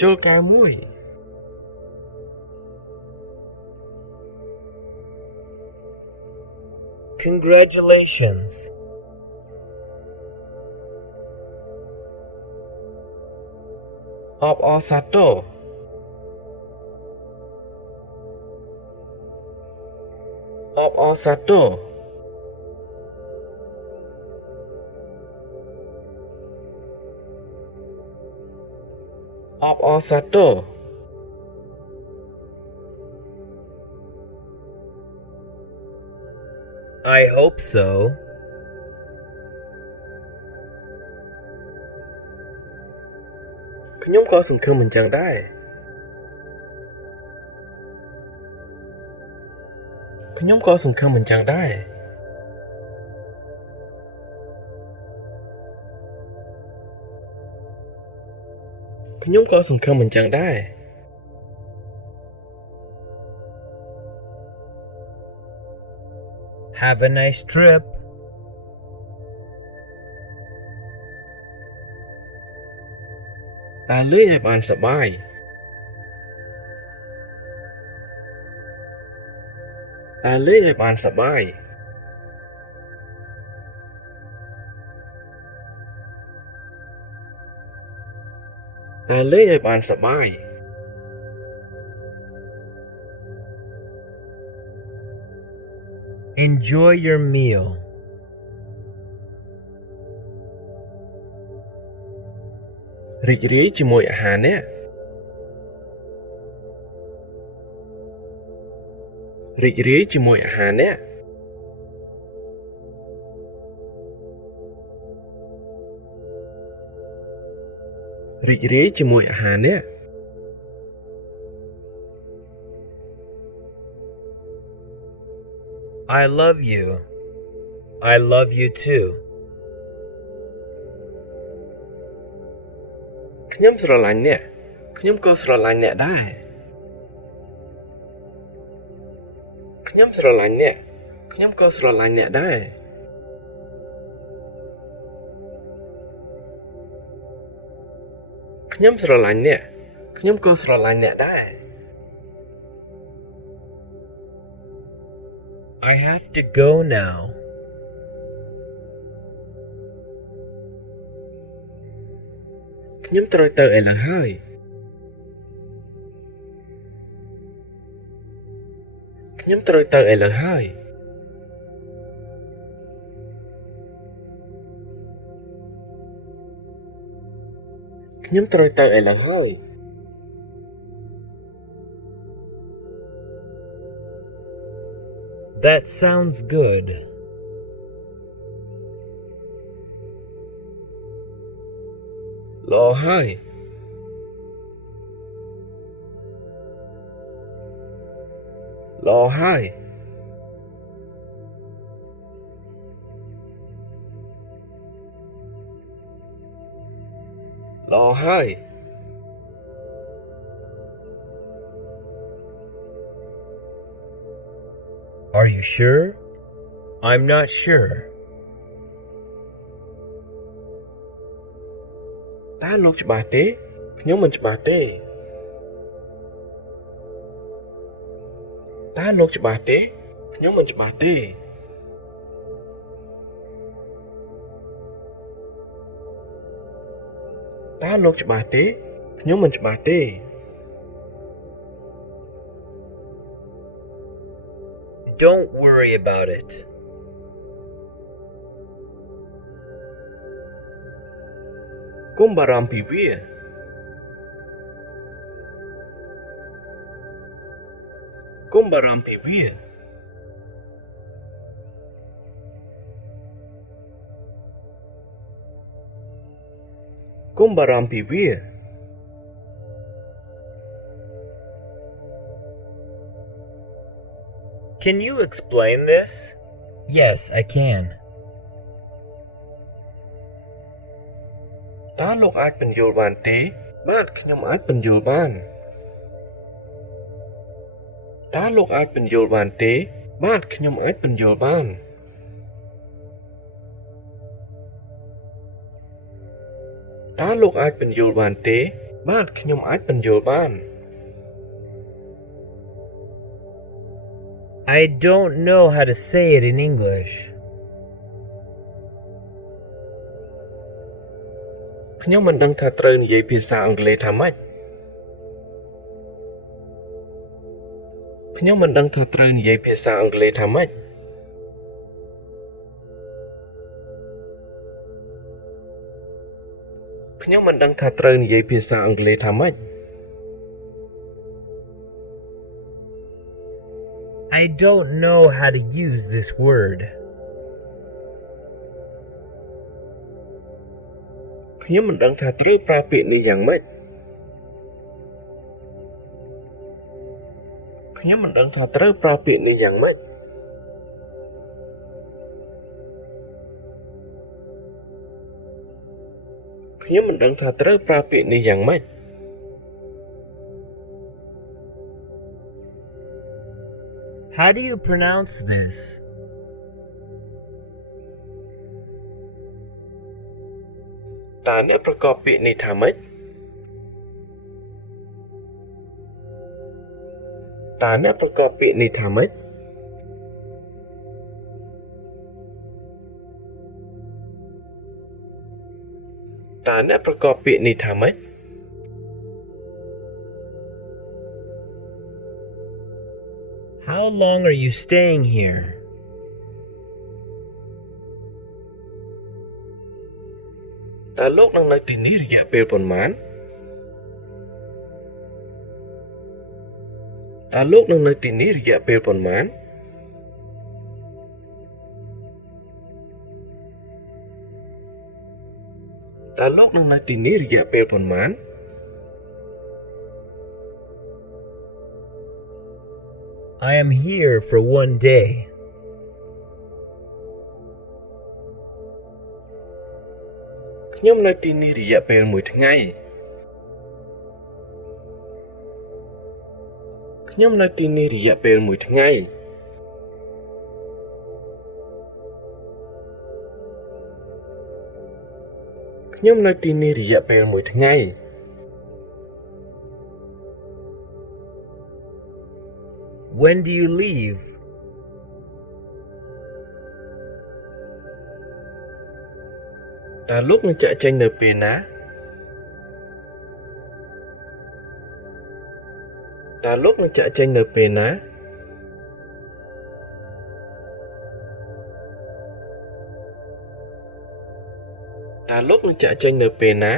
ចូលកៅមួយ Congratulations អបអរសាទរ អបអរសាទរ អបអរសាទរ I hope so ខ្ញុំក៏សង្ឃឹមមិនចឹងដែរខ្ញុំក៏សង្ឃឹមមិនចឹងដែរខ្ញុំក៏សង្ឃឹមមិនចឹងដែរ Have a nice trip ដើរលេងឲ្យបានសប្បាយដើរលេងឲ្យបានសប្បាយដើរលេងឲ្យបានសប្បាយ Enjoy your meal រីករាយជាមួយអាហារនេះរីករាយជាមួយអាហារនេះរីករាយជាមួយអាហារនេះ I love you I love you too ខ្ញុំស្រឡាញ់អ្នកខ្ញុំក៏ស្រឡាញ់អ្នកដែរខ្ញុំស្រឡាញ់អ្នកខ្ញុំក៏ស្រឡាញ់អ្នកដែរខ្ញុំស្រឡាញ់អ្នកខ្ញុំក៏ស្រឡាញ់អ្នកដែរ I have to go now ខ្ញុំត្រូវទៅឥឡូវហើយខ្ញុំត្រូវទៅឥឡូវហើយខ្ញុំត្រូវទៅឥឡូវហើយ That sounds good ល្អហើយល្អហើយល្អហើយ Are you sure? I'm not sure. តើលោកច្បាស់ទេខ្ញុំមិនច្បាស់ទេតើលោកច្បាស់ទេខ្ញុំមិនច្បាស់ទេតើលោកច្បាស់ទេខ្ញុំមិនច្បាស់ទេ Don't worry about it. កុំបារម្ភពីវាកុំបារម្ភពីវាកុំបារម្ភពីវា Can you explain this? Yes, I can. តើលោកអាចពន្យល់បានទេបាទខ្ញុំអាចពន្យល់បានតើលោកអាចពន្យល់បានទេបាទខ្ញុំអាចពន្យល់បានតើលោកអាចពន្យល់បានទេ បាទខ្ញុំអាចពន្យល់បាន I don't know how to say it in English. ខ្ញុំមិនដឹងថាត្រូវនិយាយភាសាអង់គ្លេសថាម៉េច ខ្ញុំមិនដឹងថាត្រូវនិយាយភាសាអង់គ្លេសថាម៉េច ខ្ញុំមិនដឹងថាត្រូវនិយាយភាសាអង់គ្លេសថាម៉េច I don't know how to use this word. ខ្ញុំមិនដឹងថាត្រូវប្រើពាក្យនេះយ៉ាងម៉េច ខ្ញុំមិនដឹងថាត្រូវប្រើពាក្យនេះយ៉ាងម៉េច ខ្ញុំមិនដឹងថាត្រូវប្រើពាក្យនេះយ៉ាងម៉េច How do you pronounce this? តើអ្នកប្រកបពាក្យនេះថាម៉េច តើអ្នកប្រកបពាក្យនេះថាម៉េច តើអ្នកប្រកបពាក្យនេះថាម៉េច How long are you staying here? តើលោកនឹងនៅទីនេះរយៈពេលប៉ុន្មាន តើលោកនឹងនៅទីនេះរយៈពេលប៉ុន្មាន តើលោកនឹងនៅទីនេះរយៈពេលប៉ុន្មាន I am here for 1 day. ខ្ញុំនៅទីនេះរយៈពេល1ថ្ងៃ ខ្ញុំនៅទីនេះរយៈពេល1ថ្ងៃ ខ្ញុំនៅទីនេះរយៈពេល1ថ្ងៃ When do you leave? តើលោកនឹងចាកចេញនៅពេលណា តើលោកនឹងចាកចេញនៅពេលណា តើលោកនឹងចាកចេញនៅពេលណា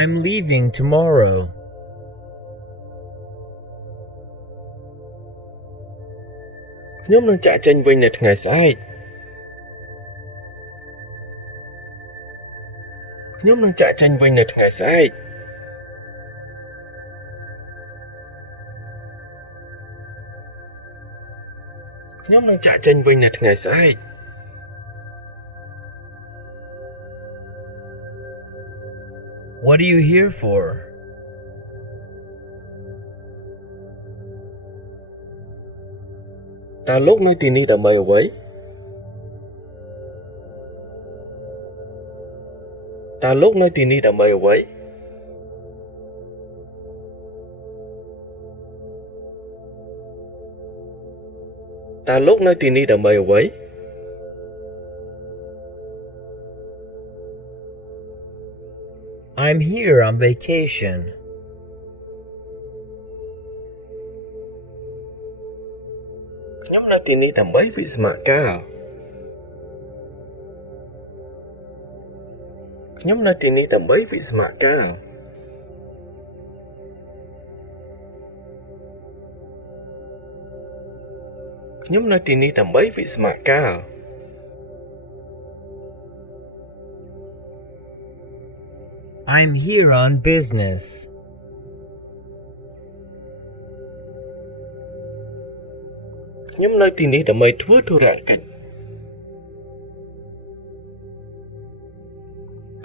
I'm leaving tomorrow. ខ្ញុំនឹងចាកចេញវិញនៅថ្ងៃស្អែក ខ្ញុំនឹងចាកចេញវិញនៅថ្ងៃស្អែក ខ្ញុំនឹងចាកចេញវិញនៅថ្ងៃស្អែក What are you here for? តើលោកនៅទីនេះដើម្បីអ្វី តើលោកនៅទីនេះដើម្បីអ្វី តើលោកនៅទីនេះដើម្បីអ្វី I'm here on vacation. ខ្ញុំនៅទីនេះដើម្បីវិស្សមការ ខ្ញុំនៅទីនេះដើម្បីវិស្សមការ ខ្ញុំនៅទីនេះដើម្បីវិស្សមការ I'm here on business. ខ្ញុំនៅទីនេះដើម្បីធ្វើธุរកិច្ច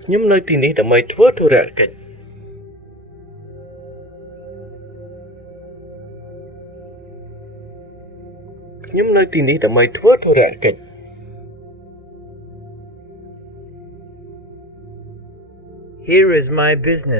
ខ្ញុំនៅទីនេះដើម្បីធ្វើธุរកិច្ច ខ្ញុំនៅទីនេះដើម្បីធ្វើธุរកិច្ច Here is my business